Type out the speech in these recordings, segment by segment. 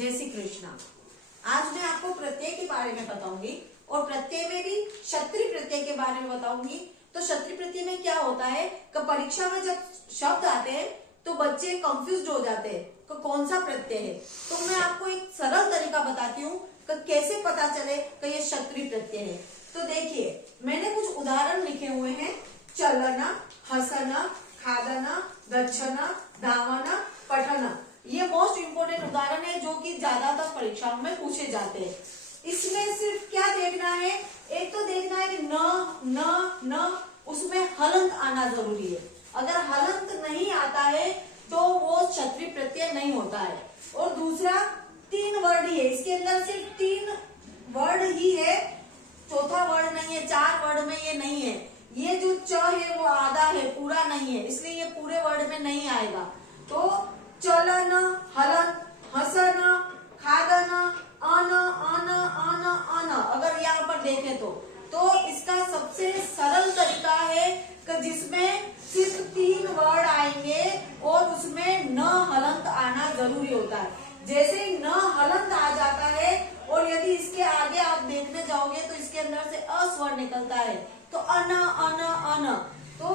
जय श्री कृष्णा। आज मैं आपको प्रत्यय के बारे में बताऊंगी और प्रत्यय में भी क्षत्रिय प्रत्यय के बारे में बताऊंगी। तो क्षत्रिय प्रत्यय में क्या होता है कि परीक्षा में जब शब्द आते हैं तो बच्चे कंफ्यूज हो जाते हैं कि कौन सा प्रत्यय है। तो मैं आपको एक सरल तरीका बताती हूँ कि कैसे पता चले कि ये क्षत्रिय प्रत्यय है। तो देखिए, मैंने कुछ उदाहरण लिखे हुए हैं। चलना, हंसना, खादना, गच्छना, धावना, पठना। ये मोस्ट इंपोर्टेंट उदाहरण है जो कि ज्यादातर परीक्षाओं में पूछे जाते हैं। इसमें सिर्फ क्या देखना है, एक तो देखना है कि न उसमें हलंत आना जरूरी है। अगर हलंत नहीं आता है तो वो क्षत्रिय प्रत्यय नहीं होता है। और दूसरा, 3 वर्ड ही है, इसके अंदर सिर्फ 3 वर्ड ही है, चौथा वर्ड नहीं है। 4 वर्ड में ये नहीं है। ये जो च है वो आधा है, पूरा नहीं है, इसलिए ये पूरे वर्ड में नहीं आएगा। तो चलन, हलन, हसन, खादन, अन, अगर यहाँ पर देखें तो इसका सबसे सरल तरीका है कि जिसमें सिर्फ 3 वर्ड आएंगे और उसमें न हलंत आना जरूरी होता है। जैसे ही न हलंत आ जाता है और यदि इसके आगे आप देखने जाओगे तो इसके अंदर से अ स्वर निकलता है, तो अन। तो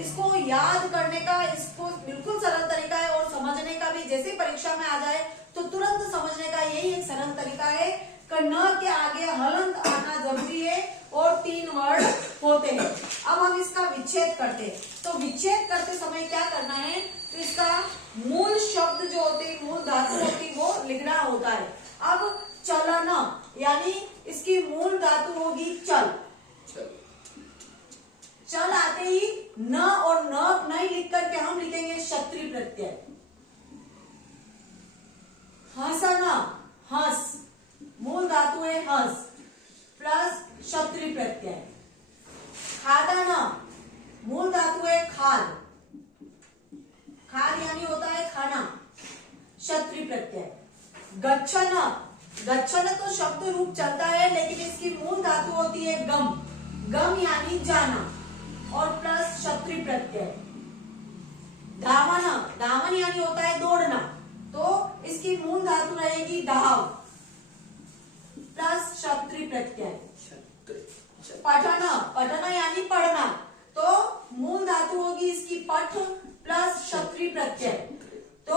इसको याद करने का इसको बिल्कुल सरल तरीका है और समझने का भी, जैसे परीक्षा में आ जाए तो तुरंत समझने का यही एक सरल तरीका है कि न के आगे हलंत आना जरूरी है और 3 वर्ड होते हैं। अब हम इसका विच्छेद करते हैं। तो विच्छेद करते समय क्या करना है, तो इसका मूल शब्द जो होते, मूल धातु होती, वो लिखना होता है। अब चलना यानी इसकी मूल धातु होगी चल। चल आते ही न और न नहीं लिख करके हम लिखेंगे क्षत्रिय प्रत्यय। हंसना, हंस, मूल धातु है हंस प्लस क्षत्रिय प्रत्यय। खादना, मूल धातु है खाद, खाद यानी होता है खाना, क्षत्रिय प्रत्यय। गच्छना, गच्छन तो शब्द रूप चलता है लेकिन इसकी मूल धातु होती है गम, गम यानी जाना और प्लस क्षत्रिय प्रत्यय। धावना, धावन यानी होता है दौड़ना, तो इसकी मूल धातु रहेगी धाव प्लस क्षत्रिय प्रत्यय। पठना, पठना यानी पढ़ना, तो मूल धातु होगी इसकी पठ प्लस क्षत्रिय प्रत्यय। तो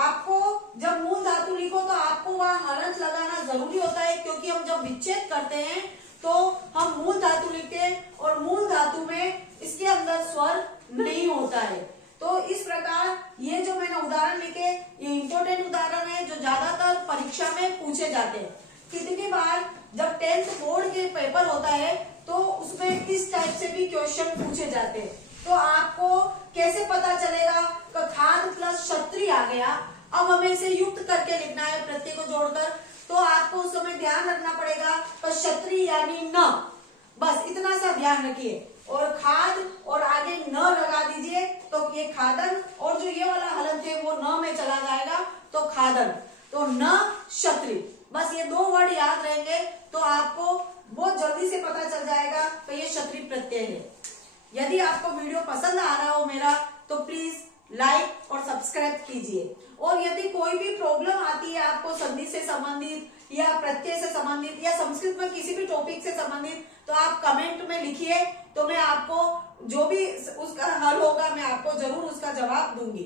आपको जब मूल धातु लिखो तो आपको वहां हलंत लगाना जरूरी होता है, क्योंकि हम जब विच्छेद करते हैं तो हम मूल धातु लिखते हैं और मूल धातु में इसके अंदर स्वर नहीं होता है। तो इस प्रकार ये जो मैंने उदाहरण लिखे, ये इंपॉर्टेंट उदाहरण है जो ज्यादातर परीक्षा में पूछे जाते हैं। कितनी बार जब 10th बोर्ड के पेपर होता है तो उसमें इस टाइप से भी क्वेश्चन पूछे जाते हैं। तो आपको कैसे पता चलेगा कि खाद प्लस क्षत्रिय आ गया, अब हमें इसे युक्त करके लिखना है प्रत्यय को जोड़कर, तो आपको उस समय ध्यान रखना पड़ेगा क्षत्रिय यानी न, बस इतना सा ध्यान रखिए। और खाद और आगे न लगा दीजिए तो ये खादन, और जो ये वाला हलंत है वो न में चला जाएगा तो खादन, तो न क्षत्रिय। बस ये 2 वर्ड याद रहेंगे तो आपको बहुत जल्दी से पता चल जाएगा तो ये क्षत्रिय प्रत्यय है। यदि आपको वीडियो पसंद आ रहा हो मेरा तो प्लीज लाइक और सब्सक्राइब कीजिए। और यदि कोई भी प्रॉब्लम आती है आपको संधि से संबंधित या प्रत्यय से संबंधित या संस्कृत में किसी भी टॉपिक से संबंधित, तो आप कमेंट में लिखिए, तो मैं आपको जो भी उसका हल होगा मैं आपको जरूर उसका जवाब दूंगी।